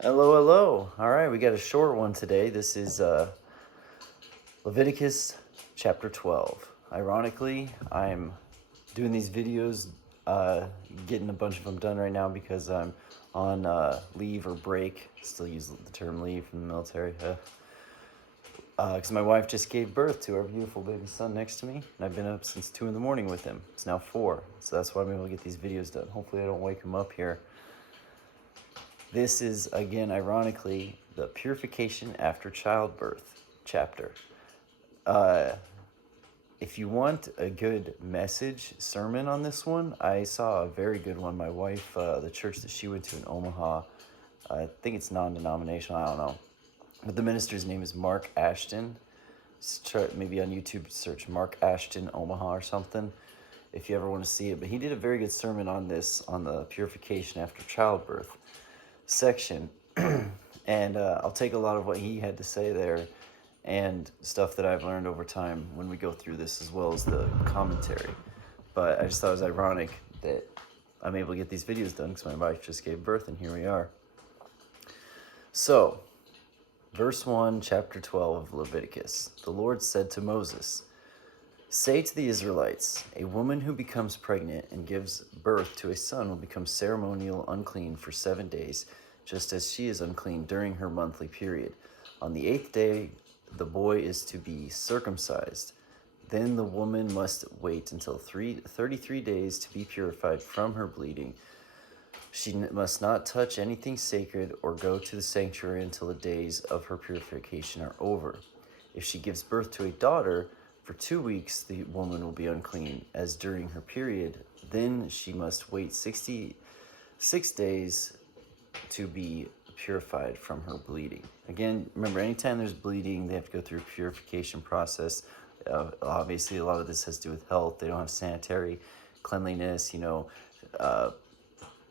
Hello, hello. All right, we got a short one today. This is Leviticus chapter 12. Ironically, I'm doing these videos, getting a bunch of them done right now because I'm on leave or break. Still use the term leave from the military. Because my wife just gave birth to our beautiful baby son next to me, and I've been up since 2 in the morning with him. It's now 4, so that's why I'm able to get these videos done. Hopefully I don't wake him up here. This is, again, ironically, the purification after childbirth chapter. If you want a good message sermon on this one, I saw a very good one. My wife, the church that she went to in Omaha, I think it's non-denominational, I don't know. But the minister's name is Mark Ashton. Maybe on YouTube search Mark Ashton Omaha or something if you ever want to see it. But he did a very good sermon on this, on the purification after childbirth section. And I'll take a lot of what he had to say there and stuff that I've learned over time when we go through this, as well as the commentary. But I just thought it was ironic that I'm able to get these videos done because my wife just gave birth, and here we are. So, verse 1, chapter 12 of Leviticus. The Lord said to Moses, "Say to the Israelites, a woman who becomes pregnant and gives birth to a son will become ceremonial unclean for 7 days, just as she is unclean during her monthly period. On the 8th day, the boy is to be circumcised. Then the woman must wait until 33 days to be purified from her bleeding. She must not touch anything sacred or go to the sanctuary until the days of her purification are over. If she gives birth to a daughter, for 2 weeks the woman will be unclean, as during her period. Then she must wait 66 days to be purified from her bleeding." Again, remember, anytime there's bleeding, they have to go through a purification process. Obviously, a lot of this has to do with health. They don't have sanitary cleanliness,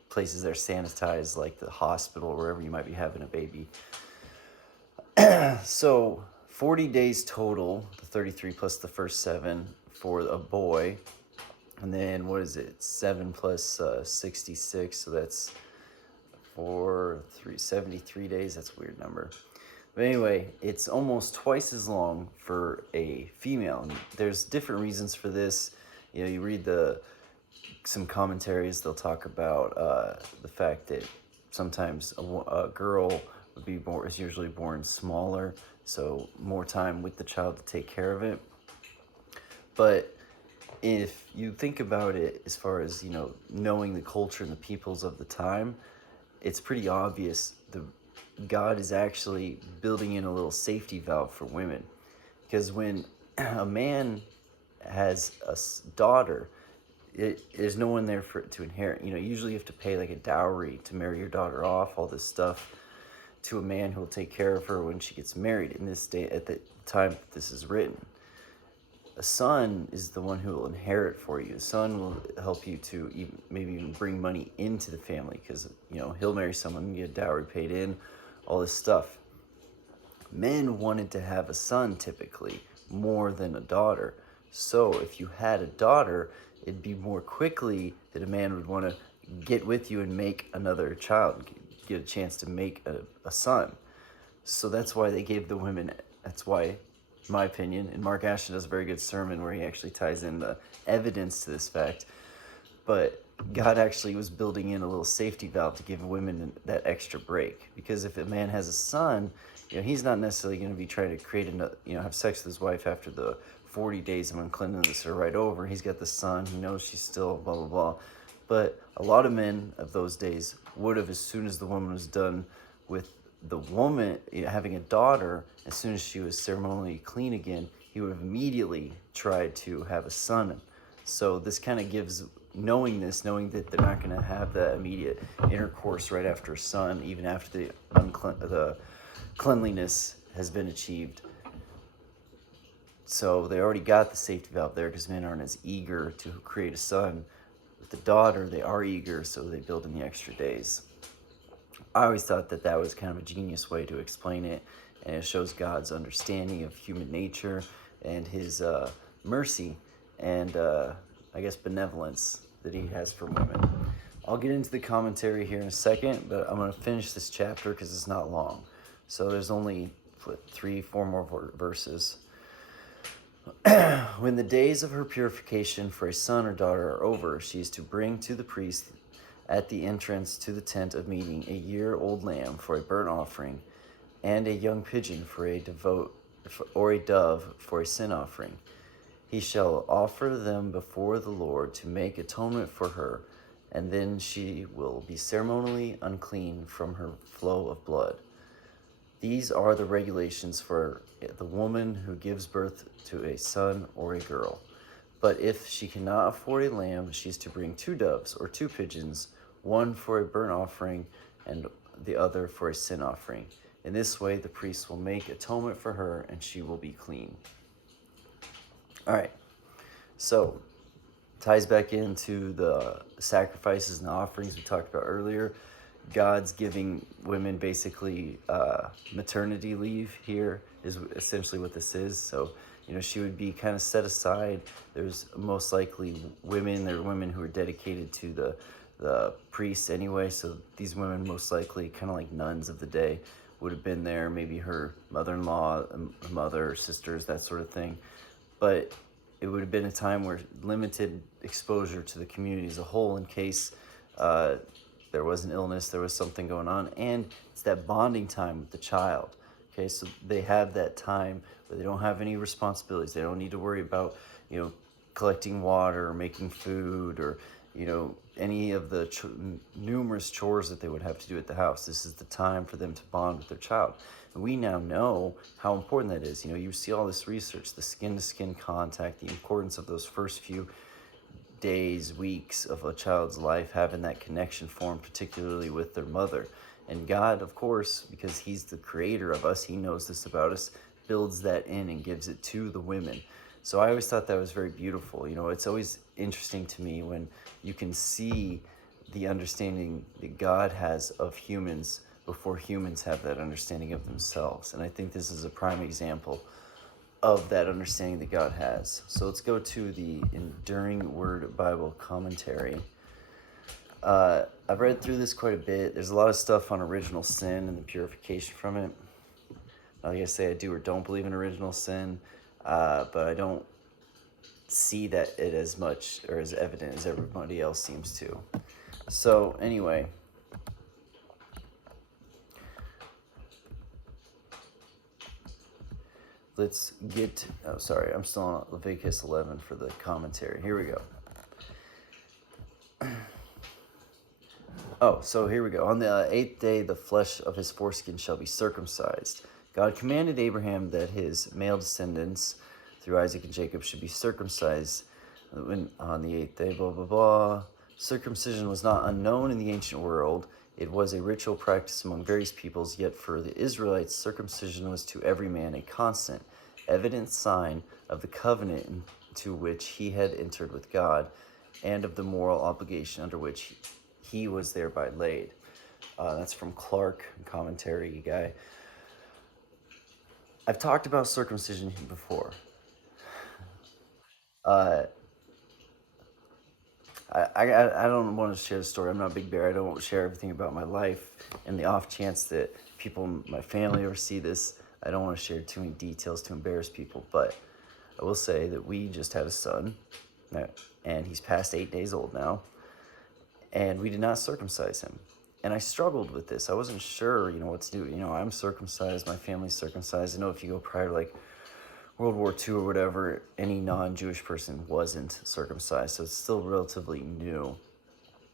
places that are sanitized, like the hospital, wherever you might be having a baby. So 40 days total, the 33 plus the first 7 for a boy. And then, 7 plus 66, so that's 73 days. That's a weird number. But anyway, it's almost twice as long for a female. And there's different reasons for this. You read some commentaries, they'll talk about the fact that sometimes a girl is usually born smaller, so more time with the child to take care of it. But if you think about it as far as, knowing the culture and the peoples of the time, it's pretty obvious God is actually building in a little safety valve for women. Because when a man has a daughter, there's no one there for it to inherit. Usually you have to pay like a dowry to marry your daughter off, all this stuff, to a man who will take care of her when she gets married. In this day, at the time that this is written, a son is the one who will inherit for you. A son will help you to maybe even bring money into the family, because he'll marry someone and get a dowry paid in, all this stuff. Men wanted to have a son typically more than a daughter. So if you had a daughter, it'd be more quickly that a man would want to get with you and make another child, get a chance to make a son. So that's why they gave the women, that's why, in my opinion, and Mark Ashton does a very good sermon where he actually ties in the evidence to this fact, but God actually was building in a little safety valve to give women that extra break. Because if a man has a son, he's not necessarily going to be trying to create have sex with his wife after the 40 days of uncleanness are right over. He's got the son, he knows she's still blah, blah, blah. But a lot of men of those days would have, as soon as the woman was done with the woman having a daughter, as soon as she was ceremonially clean again, he would have immediately tried to have a son. So this kind of gives, knowing that they're not going to have that immediate intercourse right after a son, even after the cleanliness has been achieved. So they already got the safety valve there, because men aren't as eager to create a son. With the daughter, they are eager, so they build in the extra days. I always thought that was kind of a genius way to explain it, and it shows God's understanding of human nature and his mercy and, I guess, benevolence that he has for women. I'll get into the commentary here in a second, but I'm going to finish this chapter because it's not long. So there's only 4 more verses. When the days of her purification for a son or daughter are over, she is to bring to the priest at the entrance to the tent of meeting a year-old lamb for a burnt offering, and a young pigeon for a dove for a sin offering. He shall offer them before the Lord to make atonement for her, and then she will be ceremonially unclean from her flow of blood. These are the regulations for the woman who gives birth to a son or a girl. But if she cannot afford a lamb, she is to bring 2 doves or 2 pigeons, one for a burnt offering and the other for a sin offering. In this way, the priest will make atonement for her, and she will be clean. All right, so ties back into the sacrifices and the offerings we talked about earlier. God's giving women basically maternity leave here is essentially what this is. So, she would be kind of set aside. There's most likely women who are dedicated to the priests anyway. So these women most likely, kind of like nuns of the day, would have been there. Maybe her mother-in-law, mother, sisters, that sort of thing. But it would have been a time where limited exposure to the community as a whole in case there was an illness, there was something going on, and it's that bonding time with the child. Okay, so they have that time where they don't have any responsibilities. They don't need to worry about, collecting water or making food or, any of the numerous chores that they would have to do at the house. This is the time for them to bond with their child. And we now know how important that is. You see all this research, the skin-to-skin contact, the importance of those first few days, weeks of a child's life, having that connection formed, particularly with their mother. And God, of course, because he's the creator of us, he knows this about us, builds that in and gives it to the women. So I always thought that was very beautiful. It's always interesting to me when you can see the understanding that God has of humans before humans have that understanding of themselves. And I think this is a prime example of that understanding that God has. So let's go to the Enduring Word Bible Commentary. I've read through this quite a bit. There's a lot of stuff on original sin and the purification from it. Like I say, I do or don't believe in original sin, but I don't see that it as much or as evident as everybody else seems to. So anyway, let's get, I'm still on Leviticus 11 for the commentary. Here we go. So here we go. On the 8th day, the flesh of his foreskin shall be circumcised. God commanded Abraham that his male descendants through Isaac and Jacob should be circumcised on the 8th day, blah, blah, blah. Circumcision was not unknown in the ancient world. It was a ritual practice among various peoples, yet for the Israelites, circumcision was to every man a constant, evident sign of the covenant into which he had entered with God and of the moral obligation under which he was thereby laid. That's from Clark, commentary guy. I've talked about circumcision before. I don't want to share the story. I'm not a big bear. I don't share everything about my life. And the off chance that people in my family ever see this, I don't want to share too many details to embarrass people. But I will say that we just had a son, and he's past 8 days old now. And we did not circumcise him. And I struggled with this. I wasn't sure, what to do. I'm circumcised. My family's circumcised. I know if you go prior to like World War II or whatever, any non-Jewish person wasn't circumcised. So it's still relatively new.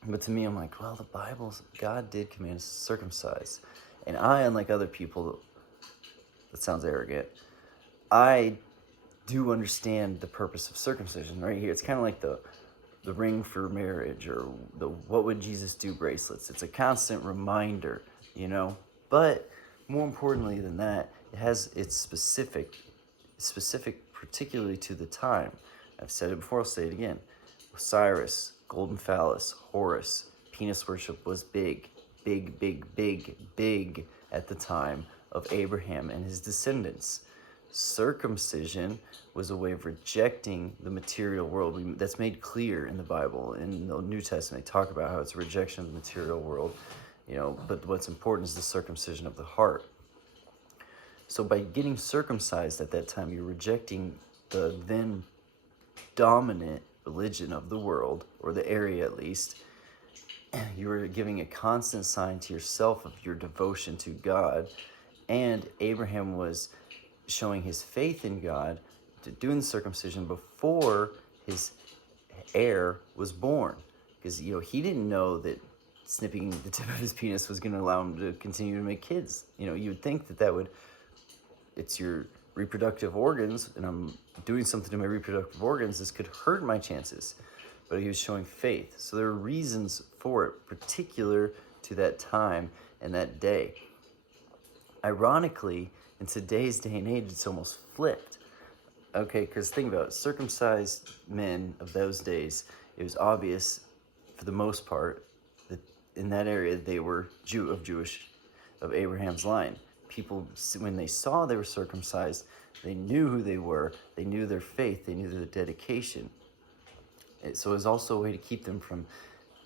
But to me, I'm like, well, the Bible, God did command us to circumcise. And I, unlike other people, that sounds arrogant, I do understand the purpose of circumcision right here. It's kind of like the ring for marriage or the what would Jesus do bracelets. It's a constant reminder, But more importantly than that, it has its specific particularly to the time. I've said it before, I'll say it again. Osiris, golden phallus, Horus, penis worship was big at the time of Abraham and his descendants. Circumcision was a way of rejecting the material world. That's made clear in the Bible. In the New Testament, they talk about how it's a rejection of the material world, but what's important is the circumcision of the heart. So by getting circumcised at that time, you're rejecting the then dominant religion of the world, or the area at least. You were giving a constant sign to yourself of your devotion to God. And Abraham was showing his faith in God to doing the circumcision before his heir was born. Because, he didn't know that snipping the tip of his penis was going to allow him to continue to make kids. You would think it's your reproductive organs, and I'm doing something to my reproductive organs, this could hurt my chances. But he was showing faith. So there are reasons for it, particular to that time and that day. Ironically, in today's day and age, it's almost flipped. Okay, because think about it. Circumcised men of those days, it was obvious, for the most part, that in that area they were of Abraham's line. People, when they saw they were circumcised, they knew who they were, they knew their faith, they knew their dedication. So it was also a way to keep them from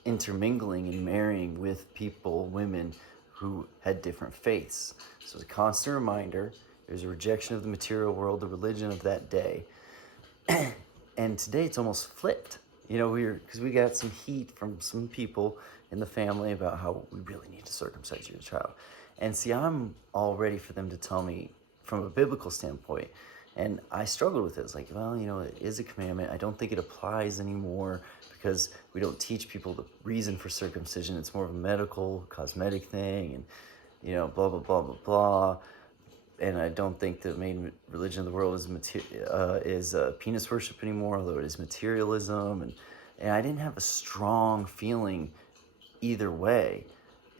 intermingling and marrying with women who had different faiths. So it's a constant reminder. There's a rejection of the material world, the religion of that day. And today it's almost flipped. Because we got some heat from some people in the family about how we really need to circumcise your child. And see, I'm all ready for them to tell me from a biblical standpoint. And I struggled with it. It's like, well, it is a commandment. I don't think it applies anymore because we don't teach people the reason for circumcision. It's more of a medical, cosmetic thing, and, blah, blah, blah, blah, blah. And I don't think the main religion of the world is penis worship anymore, although it is materialism. And I didn't have a strong feeling either way.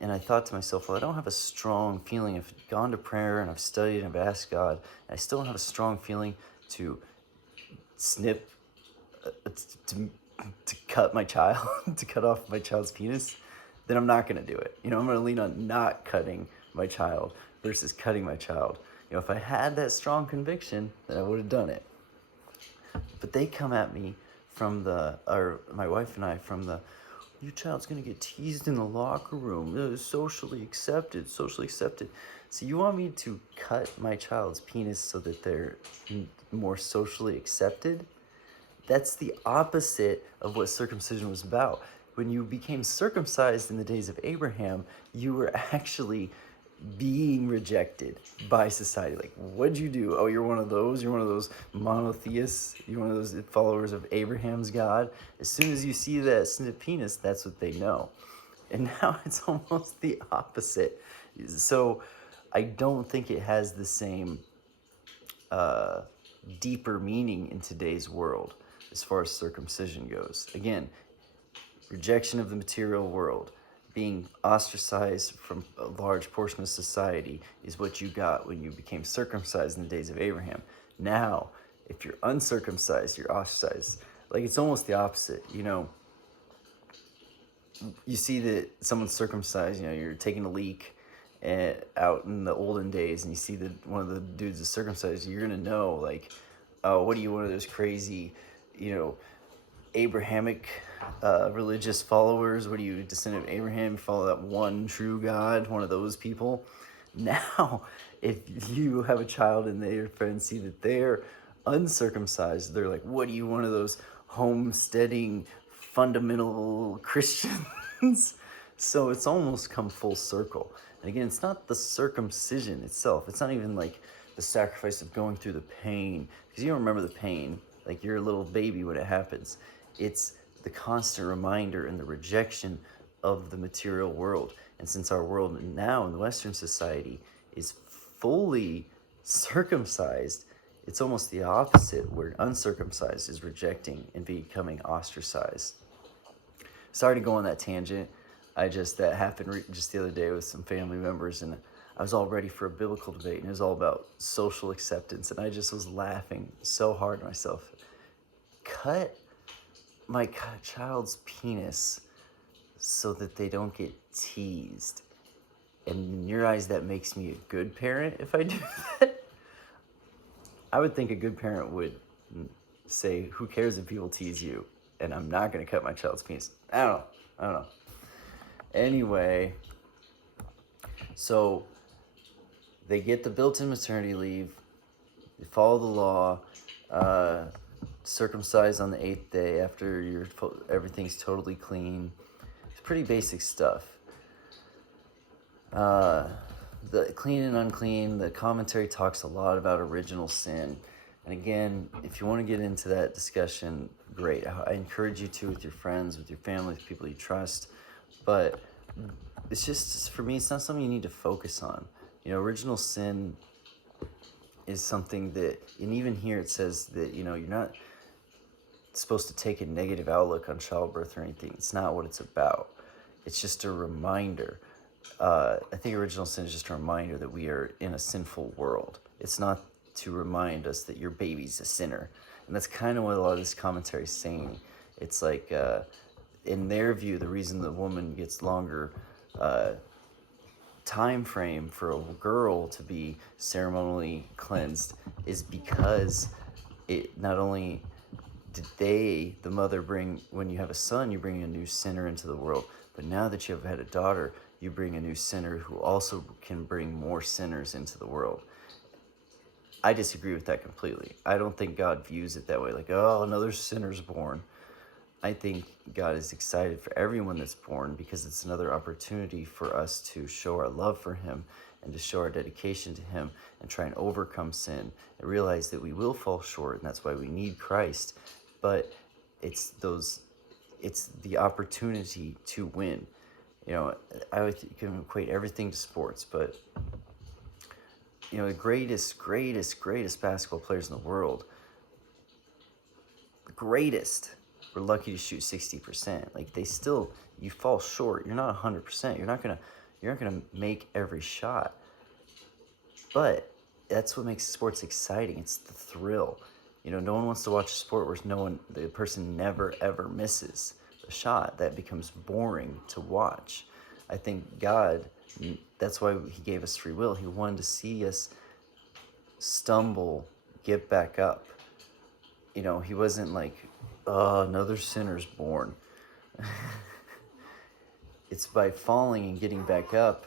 And I thought to myself, well, I don't have a strong feeling. I've gone to prayer and I've studied and I've asked God, and I still don't have a strong feeling to snip, to cut my child, to cut off my child's penis, then I'm not going to do it. I'm going to lean on not cutting my child versus cutting my child. If I had that strong conviction, then I would have done it. But they come at me my wife and I, from your child's going to get teased in the locker room. Socially accepted. So you want me to cut my child's penis so that they're more socially accepted? That's the opposite of what circumcision was about. When you became circumcised in the days of Abraham, you were actually being rejected by society. Like, what'd you do? Oh, you're one of those? You're one of those monotheists? You're one of those followers of Abraham's God? As soon as you see that snip penis, that's what they know. And now it's almost the opposite. So I don't think it has the same deeper meaning in today's world as far as circumcision goes. Again, rejection of the material world, being ostracized from a large portion of society is what you got when you became circumcised in the days of Abraham. Now, if you're uncircumcised, you're ostracized. Like, it's almost the opposite. You see that someone's circumcised, you're taking a leak out in the olden days, and you see that one of the dudes is circumcised, you're going to know, like, oh, what are you, one of those crazy, Abrahamic religious followers? What are you, descendant of Abraham? You follow that one true God, one of those people? Now, if you have a child and their friends see that they're uncircumcised, they're like, what are you, one of those homesteading fundamental Christians? So it's almost come full circle. And again, it's not the circumcision itself. It's not even like the sacrifice of going through the pain, because you don't remember the pain. Like, you're a little baby when it happens. It's the constant reminder and the rejection of the material world. And since our world now in the Western society is fully circumcised, it's almost the opposite, where uncircumcised is rejecting and becoming ostracized. Sorry to go on that tangent. That happened just the other day with some family members, and I was all ready for a biblical debate, and it was all about social acceptance, and I just was laughing so hard at myself. Cut my child's penis so that they don't get teased. And in your eyes, that makes me a good parent if I do that? I would think a good parent would say, who cares if people tease you? And I'm not going to cut my child's penis. I don't know. Anyway, so they get the built-in maternity leave. They follow the law. Circumcise on the 8th day after everything's totally clean. It's pretty basic stuff. The clean and unclean, the commentary talks a lot about original sin. And again, if you want to get into that discussion, great. I encourage you to with your friends, with your family, with people you trust. But it's just, for me, it's not something you need to focus on. Original sin is something that, and even here it says that, you're not supposed to take a negative outlook on childbirth or anything. It's not what it's about. It's just a reminder. I think original sin is just a reminder that we are in a sinful world. It's not to remind us that your baby's a sinner. And that's kind of what a lot of this commentary is saying. It's like, in their view, the reason the woman gets longer time frame for a girl to be ceremonially cleansed is because it not only did the mother bring, when you have a son, you bring a new sinner into the world, but now that you have had a daughter, you bring a new sinner who also can bring more sinners into the world. I disagree with that completely. I don't think God views it that way, like, oh, another sinner's born. I think God is excited for everyone that's born because it's another opportunity for us to show our love for Him and to show our dedication to Him and try and overcome sin and realize that we will fall short, and that's why we need Christ. But it's the opportunity to win. I would can equate everything to sports, but the greatest basketball players in the world, the greatest, were lucky to shoot 60%. Like, you fall short. You're not 100%. You're not gonna make every shot. But that's what makes sports exciting. It's the thrill. No one wants to watch a sport where the person never ever misses a shot. That becomes boring to watch. I think God, that's why He gave us free will. He wanted to see us stumble, get back up. He wasn't like, oh, another sinner's born. It's by falling and getting back up,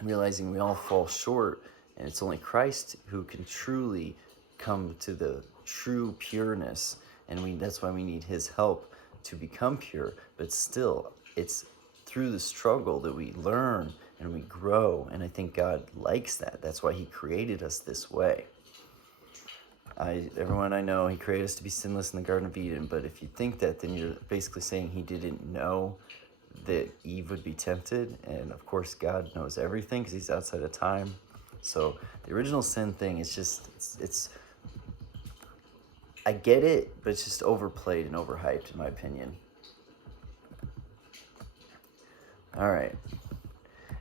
realizing we all fall short, and it's only Christ who can truly come to the true pureness, and that's why we need His help to become pure. But still, it's through the struggle that we learn and we grow, and I think God likes that. That's why He created us this way. Everyone I know, He created us to be sinless in the Garden of Eden, but if you think that, then you're basically saying He didn't know that Eve would be tempted, and of course God knows everything because He's outside of time. So the original sin thing is just, it's I get it, but it's just overplayed and overhyped in my opinion. All right.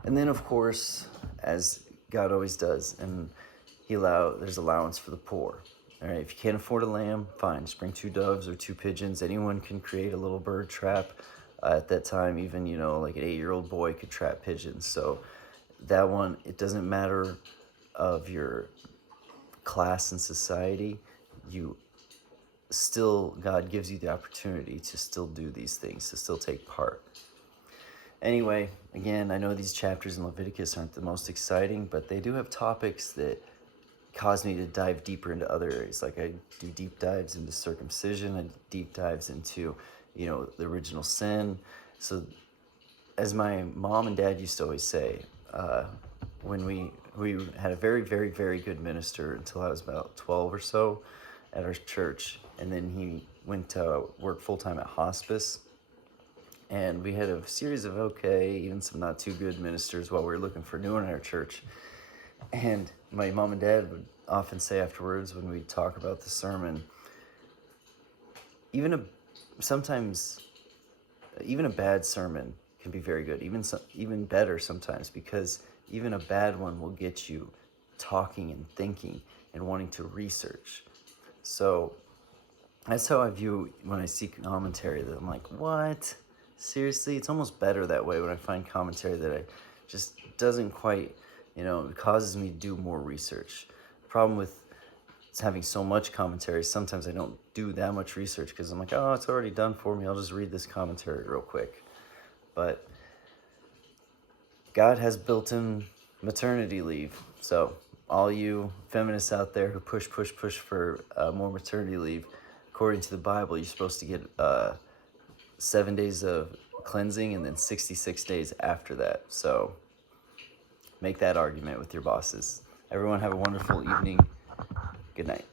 And then, of course, as God always does, and there's allowance for the poor. All right, if you can't afford a lamb, fine, just bring 2 doves or 2 pigeons. Anyone can create a little bird trap. At that time, even, like an 8-year-old boy could trap pigeons. So that one, it doesn't matter of your class in society. God gives you the opportunity to still do these things, to still take part. Anyway, again, I know these chapters in Leviticus aren't the most exciting, but they do have topics that cause me to dive deeper into other areas. Like, I do deep dives into circumcision, and deep dives into, the original sin. So, as my mom and dad used to always say, when we had a very, very, very good minister until I was about 12 or so at our church, and then he went to work full-time at hospice. And we had a series of even some not too good ministers while we were looking for new one in our church. And my mom and dad would often say afterwards, when we talk about the sermon, even a bad sermon can be very good, even better sometimes, because even a bad one will get you talking and thinking and wanting to research. So that's how I view when I see commentary, that I'm like, what? Seriously? It's almost better that way when I find commentary that I just doesn't quite, it causes me to do more research. The problem with having so much commentary, sometimes I don't do that much research because I'm like, oh, it's already done for me. I'll just read this commentary real quick. But God has built-in maternity leave. So all you feminists out there who push for more maternity leave, according to the Bible, you're supposed to get 7 days of cleansing and then 66 days after that. So make that argument with your bosses. Everyone have a wonderful evening. Good night.